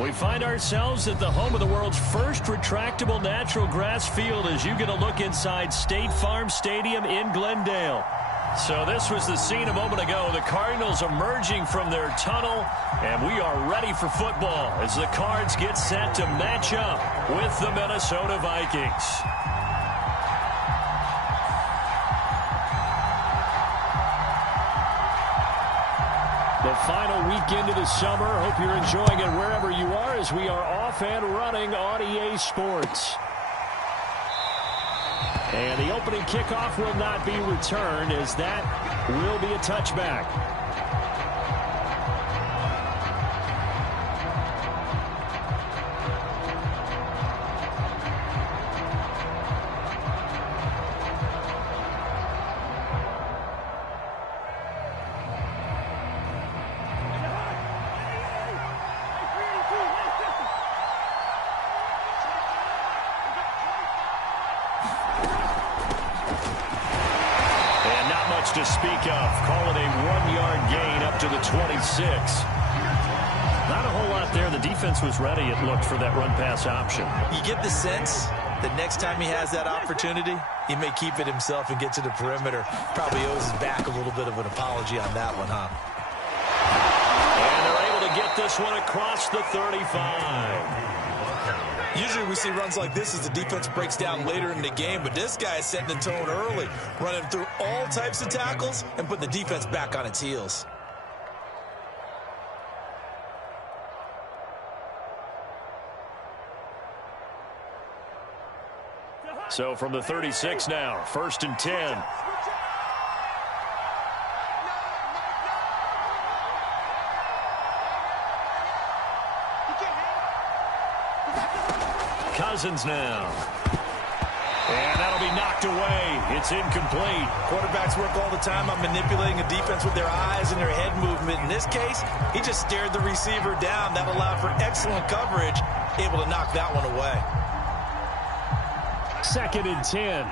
We find ourselves at the home of the world's first retractable natural grass field as you get a look inside State Farm Stadium in Glendale. So this was the scene a moment ago. The Cardinals emerging from their tunnel, and we are ready for football as the Cards get set to match up with the Minnesota Vikings. The final weekend of the summer. Hope you're enjoying it wherever you are as we are off and running on EA Sports. And the opening kickoff will not be returned as that will be a touchback. To speak of. Call it a 1-yard gain up to the 26. Not a whole lot there. The defense was ready, it looked, for that run-pass option. You get the sense that next time he has that opportunity, he may keep it himself and get to the perimeter. Probably owes his back a little bit of an apology on that one, huh? And they're able to get this one across the 35. Usually we see runs like this as the defense breaks down later in the game, but this guy is setting the tone early, running through all types of tackles and putting the defense back on its heels. So from the 36 now, 1st and 10. Cousins now. And that'll be knocked away. It's incomplete. Quarterbacks work all the time on manipulating a defense with their eyes and their head movement. In this case, he just stared the receiver down. That allowed for excellent coverage, able to knock that one away. 2nd and 10.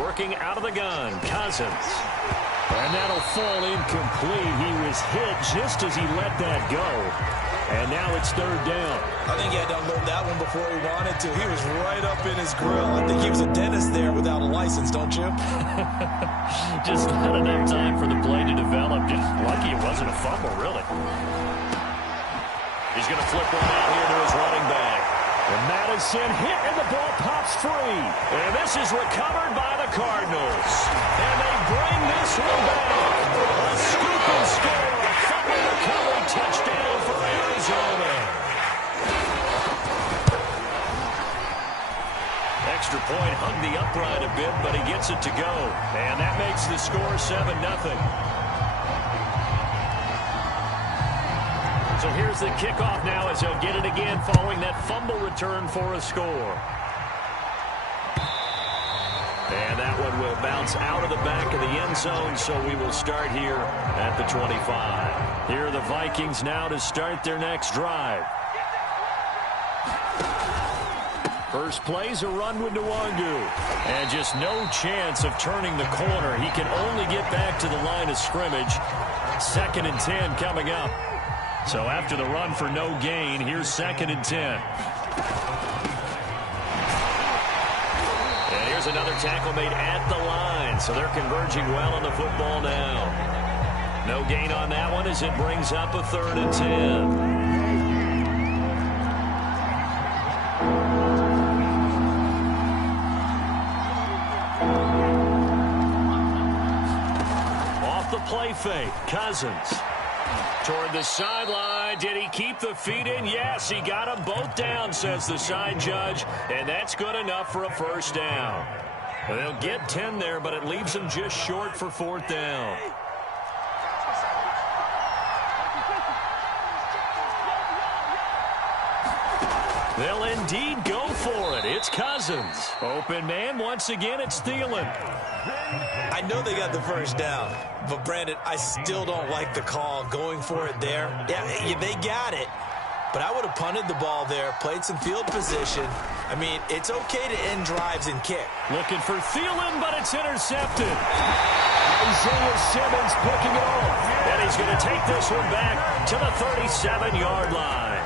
Working out of the gun, Cousins. And that'll fall incomplete. He was hit just as he let that go. And now it's 3rd down. I think he had to unload that one before he wanted to. He was right up in his grill. I think he was a dentist there without a license, don't you? Just not enough time for the play to develop. Just lucky it wasn't a fumble, really. He's going to flip one out here to his running back. And Madison hit, and the ball pops free. And this is recovered by the Cardinals. And they bring this one back. A scoop and score. A fumble recovery touchdown for Arizona. Extra point hung the upright a bit, but he gets it to go. And that makes the score 7-0. So here's the kickoff now as they'll get it again following that fumble return for a score. And that one will bounce out of the back of the end zone, so we will start here at the 25. Here are the Vikings now to start their next drive. First play's a run with Nwangu. And just no chance of turning the corner. He can only get back to the line of scrimmage. 2nd and 10 coming up. So after the run for no gain, here's 2nd and 10. And here's another tackle made at the line. So they're converging well on the football now. No gain on that one as it brings up a 3rd and 10. Play fake. Cousins toward the sideline. Did he keep the feet in? Yes, he got them both down, says the side judge, and that's good enough for a 1st down. They'll get 10 there, but it leaves them just short for 4th down. They'll indeed go for it. It's Cousins. Open man. Once again, it's Thielen. I know they got the 1st down, but Brandon, I still don't like the call going for it there. Yeah, they got it, but I would have punted the ball there, played some field position, I mean, it's okay to end drives and kick. Looking for Thielen, but it's intercepted. Isaiah Simmons picking it off. And he's going to take this one back to the 37-yard line.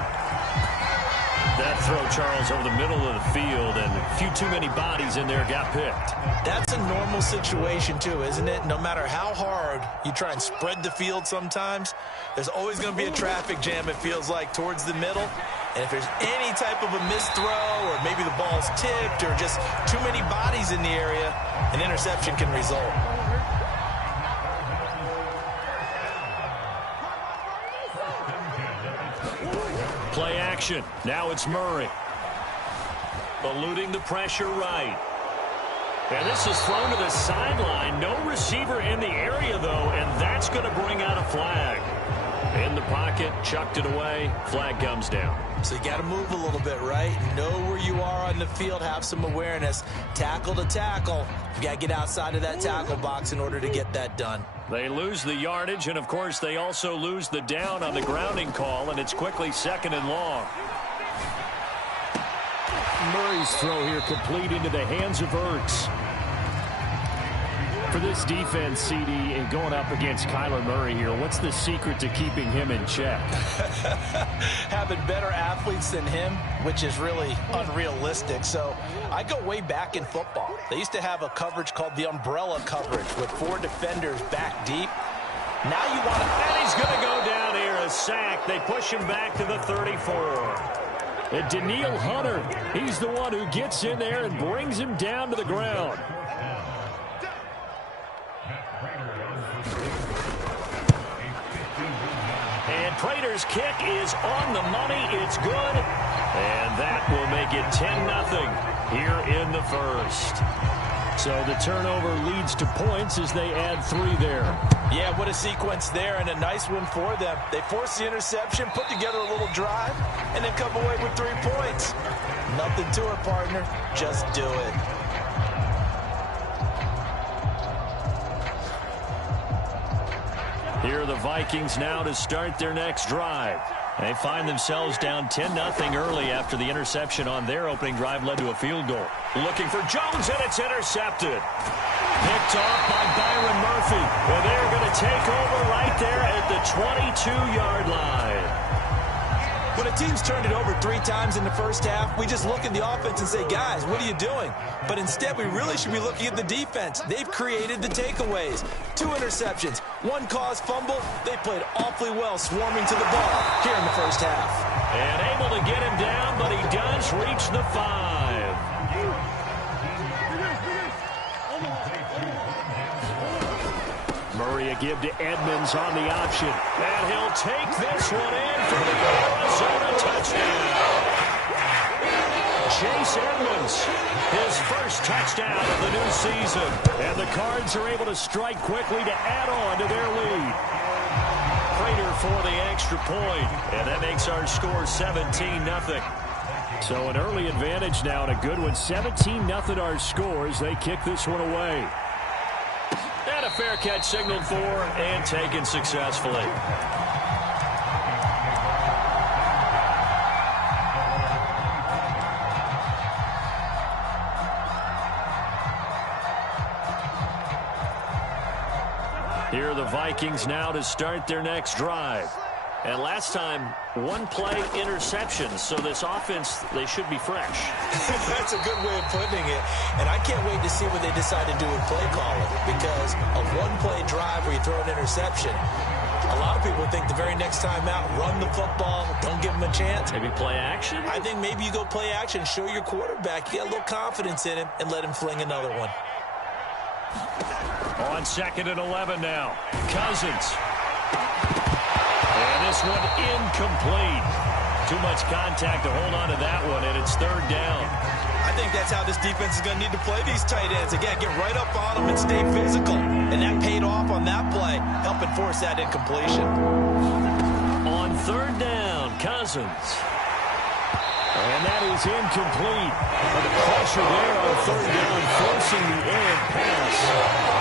That throw, Charles, over the middle of the field, and a few too many bodies in there got picked. That's a normal situation, too, isn't it? No matter how hard you try and spread the field sometimes, there's always going to be a traffic jam, it feels like, towards the middle. And if there's any type of a missed throw, or maybe the ball's tipped, or just too many bodies in the area, an interception can result. Play action. Now it's Murray. Eluding the pressure right. And this is thrown to the sideline. No receiver in the area, though, and that's going to bring out a flag. In the pocket, chucked it away. Flag comes down. So you got to move a little bit, right? Know where you are on the field. Have some awareness. Tackle to tackle. You got to get outside of that tackle box in order to get that done. They lose the yardage, and, of course, they also lose the down on the grounding call, and it's quickly 2nd and long. Murray's throw here complete into the hands of Ertz. For this defense, CD, and going up against Kyler Murray here, what's the secret to keeping him in check? Having better athletes than him, which is really unrealistic. So I go way back in football. They used to have a coverage called the umbrella coverage with 4 defenders back deep. Now you want to... And he's going to go down here, a sack. They push him back to the 34. And Daniil Hunter, he's the one who gets in there and brings him down to the ground. And Prater's kick is on the money. It's good. And that will make it 10-0 here in the first. So the turnover leads to points as they add 3 there. Yeah, what a sequence there, and a nice one for them. They force the interception, put together a little drive, and then come away with 3 points. Nothing to it, partner. Just do it. Here are the Vikings now to start their next drive. They find themselves down 10-0 early after the interception on their opening drive led to a field goal. Looking for Jones, and it's intercepted. Picked off by Byron Murphy. Well, they're going to take over right there at the 22-yard line. When a team's turned it over 3 times in the first half, we just look at the offense and say, guys, what are you doing? But instead, we really should be looking at the defense. They've created the takeaways. 2 interceptions, 1 caused fumble. They played awfully well swarming to the ball here in the first half. And able to get him down, but he does reach the 5. Murray a give to Edmonds on the option. And he'll take this one in for the Arizona touchdown. Chase Edmonds, his first touchdown of the new season. And the Cards are able to strike quickly to add on to their lead. Prater for the extra point. And that makes our score 17-0. So an early advantage now and a good one. 17-0 our scores. They kick this one away. And a fair catch signaled for and taken successfully. Here are the Vikings now to start their next drive. And last time, 1-play interception. So this offense, they should be fresh. That's a good way of putting it. And I can't wait to see what they decide to do with play calling. Because a 1-play drive where you throw an interception, a lot of people think the very next time out, run the football, don't give them a chance. Maybe play action? I think maybe you go play action, show your quarterback, get a little confidence in him, and let him fling another one. On 2nd and 11 now. Cousins. And this one incomplete. Too much contact to hold on to that one, and it's 3rd down. I think that's how this defense is going to need to play these tight ends. Again, get right up on them and stay physical. And that paid off on that play, helping force that incompletion. On 3rd down, Cousins. And that is incomplete. And the pressure there on 3rd down, forcing the errant pass.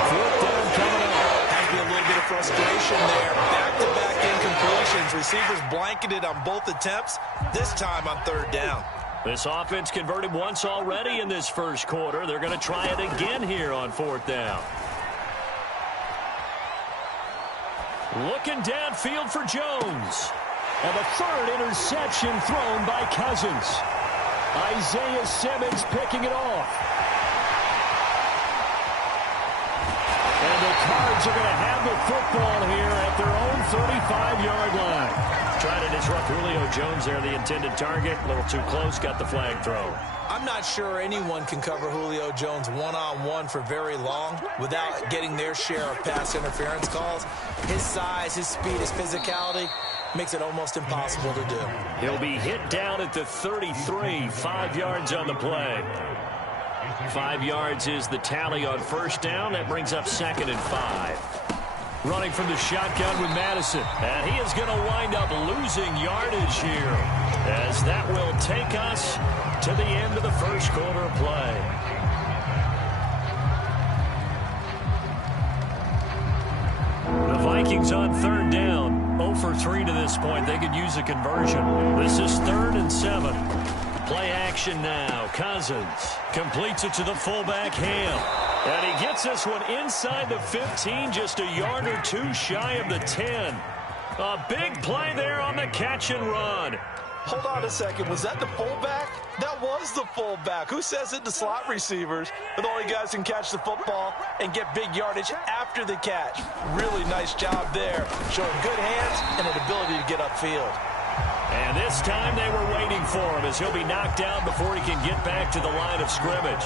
4th down coming up. Has to be a little bit of frustration there. Back-to-back incompletions. Receivers blanketed on both attempts, this time on 3rd down. This offense converted once already in this first quarter. They're going to try it again here on 4th down. Looking downfield for Jones. And the 3rd interception thrown by Cousins. Isaiah Simmons picking it off. And the Cards are going to have the football here at their own 35-yard line. Trying to disrupt Julio Jones there, the intended target. A little too close, got the flag thrown. I'm not sure anyone can cover Julio Jones one-on-one for very long without getting their share of pass interference calls. His size, his speed, his physicality makes it almost impossible to do. He'll be hit down at the 33, 5 yards on the play. 5 yards is the tally on 1st down. That brings up 2nd and 5. Running from the shotgun with Madison. And he is going to wind up losing yardage here, as that will take us to the end of the first quarter of play. The Vikings on 3rd down. 0 for 3 to this point. They could use a conversion. This is 3rd and 7. Play action now. Cousins completes it to the fullback, Hale. And he gets this one inside the 15, just a yard or 2 shy of the 10. A big play there on the catch and run. Hold on a second. Was that the fullback? That was the fullback. Who says it to slot receivers? But the only guys can catch the football and get big yardage after the catch. Really nice job there, showing good hands and an ability to get upfield. And this time they were waiting for him, as he'll be knocked down before he can get back to the line of scrimmage.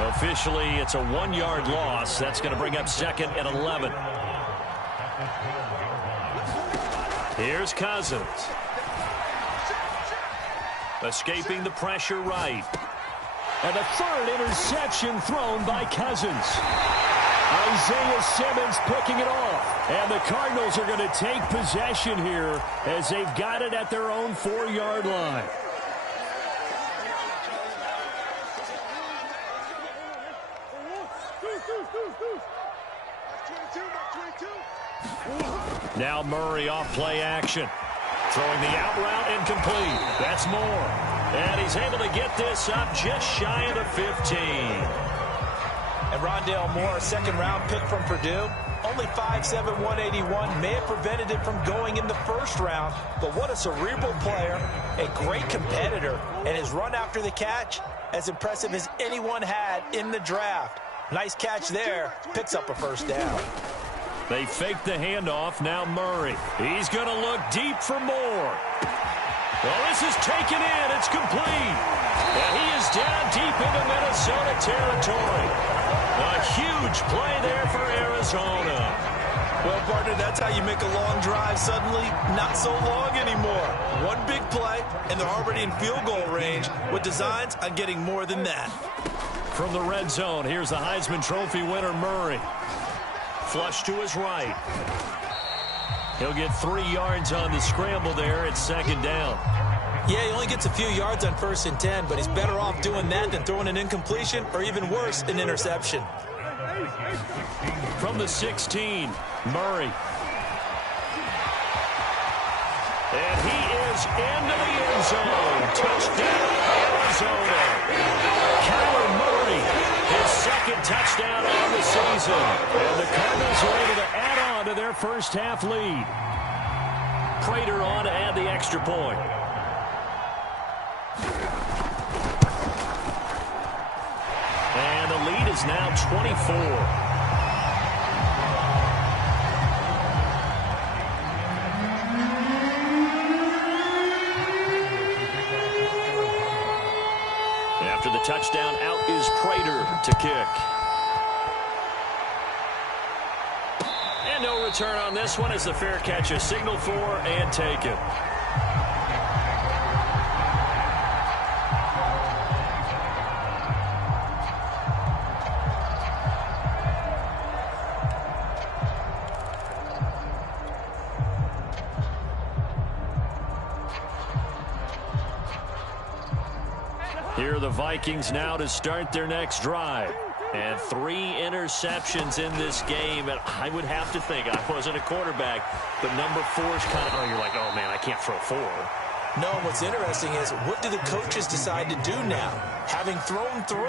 Officially, it's a 1-yard loss. That's going to bring up 2nd and 11. Here's Cousins. Escaping the pressure right. And a 3rd interception thrown by Cousins. Isaiah Simmons picking it off. And the Cardinals are going to take possession here as they've got it at their own 4-yard line. Now Murray off play action. Throwing the out route incomplete. That's Moore. And he's able to get this up just shy of the 15. And Rondale Moore, a 2nd-round pick from Purdue. Only 5'7", 181. May have prevented him from going in the 1st round. But what a cerebral player, a great competitor. And his run after the catch, as impressive as anyone had in the draft. Nice catch there. Picks up a 1st down. They fake the handoff. Now Murray. He's going to look deep for Moore. Well, this is taken in. It's complete. And he is down deep into Minnesota territory. A huge play there for Arizona. Well, partner, that's how you make a long drive suddenly not so long anymore. One big play, and they're already in field goal range with designs on getting more than that. From the red zone, here's the Heisman Trophy winner, Murray. Flush to his right. He'll get 3 yards on the scramble there. It's 2nd down. Yeah, he only gets a few yards on 1st and 10, but he's better off doing that than throwing an incompletion or, even worse, an interception. From the 16, Murray. And he is into the end zone. Touchdown, Arizona. Kyler Murray, his 2nd touchdown on the season. And the Cardinals are able to add on to their first half lead. Prater on to add the extra point. And the lead is now 24. After the touchdown, out is Prater to kick. And no return on this one as the fair catch is signaled for and taken. Here are the Vikings now to start their next drive. And 3 interceptions in this game. And I would have to think, I wasn't a quarterback, but number 4 is kind of, oh, you're like, oh, man, I can't throw 4. No, what's interesting is, what do the coaches decide to do now? Having thrown 3,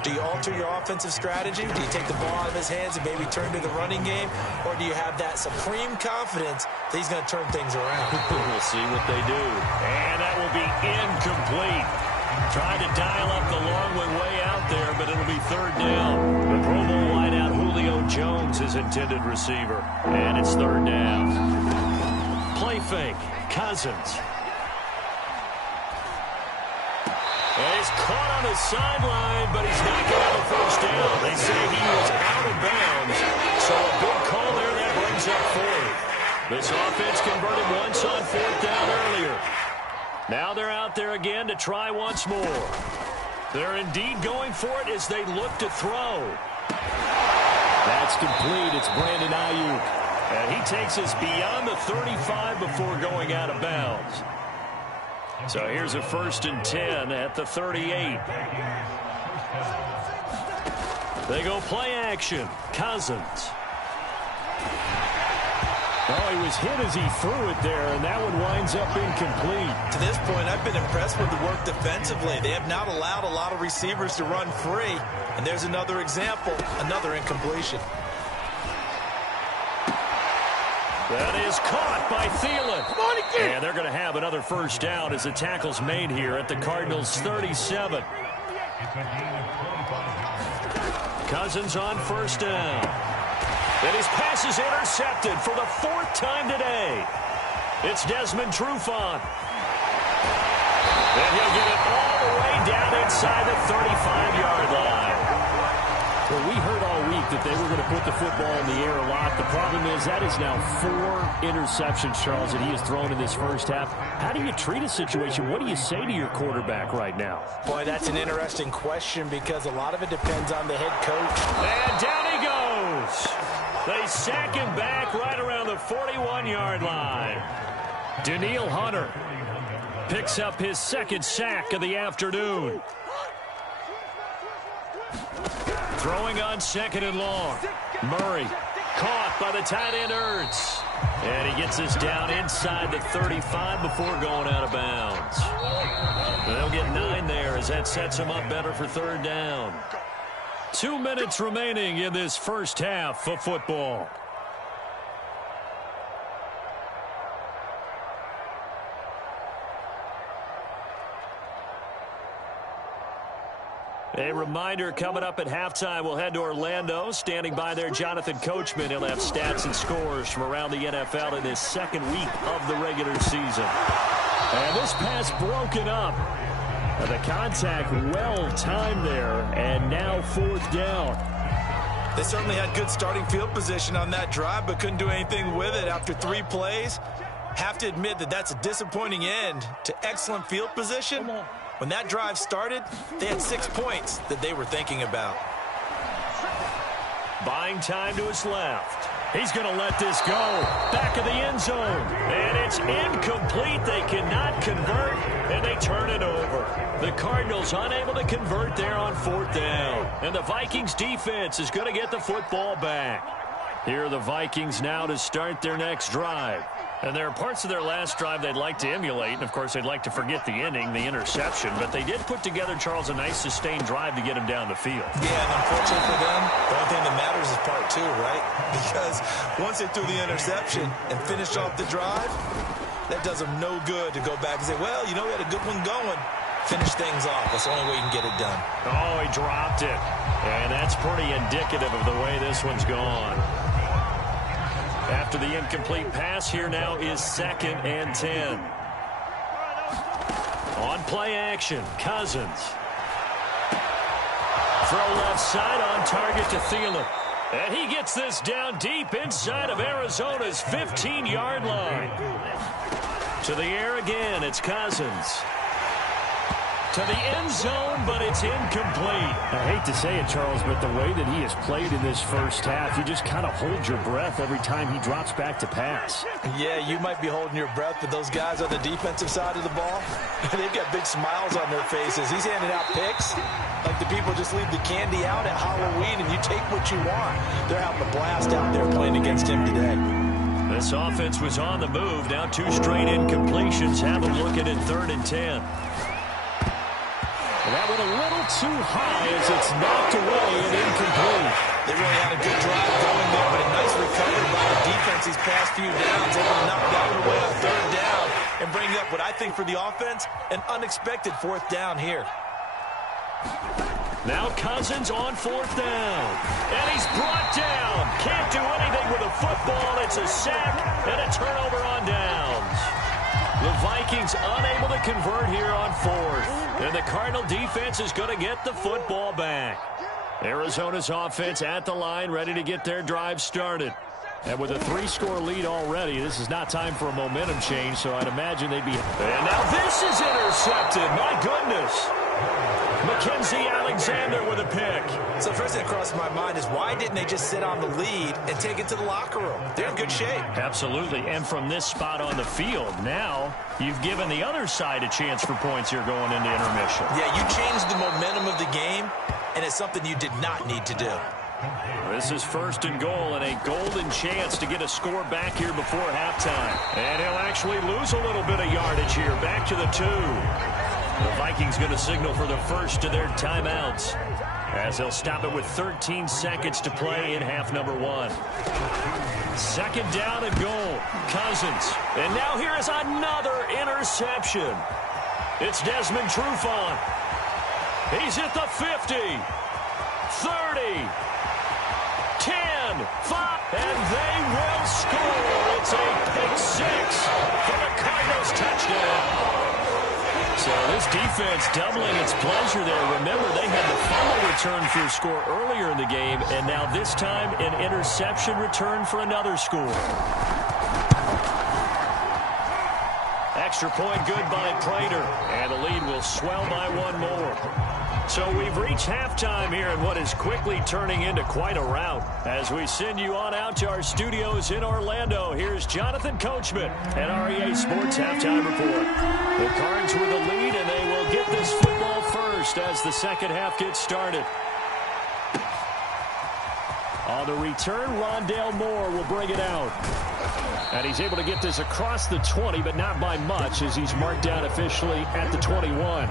do you alter your offensive strategy? Do you take the ball out of his hands and maybe turn to the running game? Or do you have that supreme confidence that he's going to turn things around? We'll see what they do. And that will be incomplete. Trying to dial up the long one way out there, but it'll be 3rd down. The Pro Bowl wideout Julio Jones is intended receiver. And it's 3rd down. Play fake. Cousins. And he's caught on the sideline, but he's not going to have a 1st down. They say he was out of bounds. So a big call there that brings up 4th. This offense converted once on 4th down earlier. Now they're out there again to try once more. They're indeed going for it as they look to throw. That's complete. It's Brandon Ayuk. And he takes us beyond the 35 before going out of bounds. So here's a 1st and 10 at the 38. They go play action. Cousins. Oh, he was hit as he threw it there, and that one winds up incomplete. To this point, I've been impressed with the work defensively. They have not allowed a lot of receivers to run free. And there's another example, another incompletion. That is caught by Thielen. Come on again. And they're going to have another 1st down as the tackle's made here at the Cardinals' 37. Cousins on 1st down. And his pass is intercepted for the 4th time today. It's Desmond Trufant. And he'll get it all the way down inside the 35-yard line. Well, we heard all week that they were going to put the football in the air a lot. The problem is that is now 4 interceptions, Charles, that he has thrown in this 1st half. How do you treat a situation? What do you say to your quarterback right now? Boy, that's an interesting question because a lot of it depends on the head coach. And down he goes. They sack him back right around the 41-yard line. Danielle Hunter picks up his 2nd sack of the afternoon. Throwing on 2nd and long. Murray caught by the tight end Ertz. And he gets us down inside the 35 before going out of bounds. They'll get 9 there as that sets him up better for 3rd down. 2 minutes remaining in this 1st half of football. A reminder, coming up at halftime, we'll head to Orlando. Standing by there, Jonathan Coachman. He'll have stats and scores from around the NFL in this 2nd week of the regular season. And this pass broken up. The contact well timed there, and now 4th down. They certainly had good starting field position on that drive, but couldn't do anything with it after 3 plays. Have to admit that that's a disappointing end to excellent field position. When that drive started, they had 6 points that they were thinking about. Buying time to his left. He's going to let this go. Back of the end zone. And it's incomplete. They cannot convert, and they turn it over. The Cardinals unable to convert there on 4th down. And the Vikings defense is going to get the football back. Here are the Vikings now to start their next drive. And there are parts of their last drive they'd like to emulate. And, of course, they'd like to forget the inning, the interception. But they did put together, Charles, a nice sustained drive to get him down the field. Yeah, and unfortunately for them, the only thing that matters is part 2, right? Because once they threw the interception and finished off the drive, that does them no good to go back and say, well, you know, we had a good one going. Finish things off. That's the only way you can get it done. Oh, he dropped it. And that's pretty indicative of the way this one's gone. After the incomplete pass, here now is 2nd and 10. On play action, Cousins. Throw left side on target to Thielen. And he gets this down deep inside of Arizona's 15-yard line. To the air again, it's Cousins. To the end zone, but it's incomplete. I hate to say it, Charles, but the way that he has played in this 1st half, you just kind of hold your breath every time he drops back to pass. Yeah, you might be holding your breath, but those guys on the defensive side of the ball, they've got big smiles on their faces. He's handing out picks like the people just leave the candy out at Halloween and you take what you want. They're having a blast out there playing against him today. This offense was on the move. Now 2 straight incompletions have them looking at 3rd and 10. And that went a little too high as it's knocked away and incomplete. They really had a good drive going there, but a nice recovery by the defense these past few downs, able to knock that one away on 3rd down and bring up what I think for the offense, an unexpected 4th down here. Now Cousins on 4th down. And he's brought down. Can't do anything with a football. It's a sack and a turnover on downs. The Vikings unable to convert here on 4th. And the Cardinal defense is going to get the football back. Arizona's offense at the line, ready to get their drive started. And with a 3-score lead already, this is not time for a momentum change, so I'd imagine they'd be... And now this is intercepted. My goodness. Mackenzie Alexander with a pick. So first thing that crossed my mind is why didn't they just sit on the lead and take it to the locker room? They're in good shape. Absolutely. And from this spot on the field, now you've given the other side a chance for points here going into intermission. Yeah, you changed the momentum of the game, and it's something you did not need to do. This is 1st and goal and a golden chance to get a score back here before halftime. And he'll actually lose a little bit of yardage here. Back to the 2. The Vikings going to signal for the first of their timeouts as they'll stop it with 13 seconds to play in half number 1. 2nd down and goal. Cousins. And now here is another interception. It's Desmond Trufant. He's at the 50. 30. 10, 5, and they will score. It's a pick 6 for the Cardinals touchdown. So this defense doubling its pleasure there. Remember, they had the fumble return for a score earlier in the game, and now this time an interception return for another score. Extra point good by Prater, and the lead will swell by 1 more. So we've reached halftime here in what is quickly turning into quite a rout. As we send you on out to our studios in Orlando, here's Jonathan Coachman at REA Sports Halftime Report. The Cards with the lead, and they will get this football first as the second half gets started. On the return, Rondale Moore will bring it out. And he's able to get this across the 20, but not by much as he's marked down officially at the 21.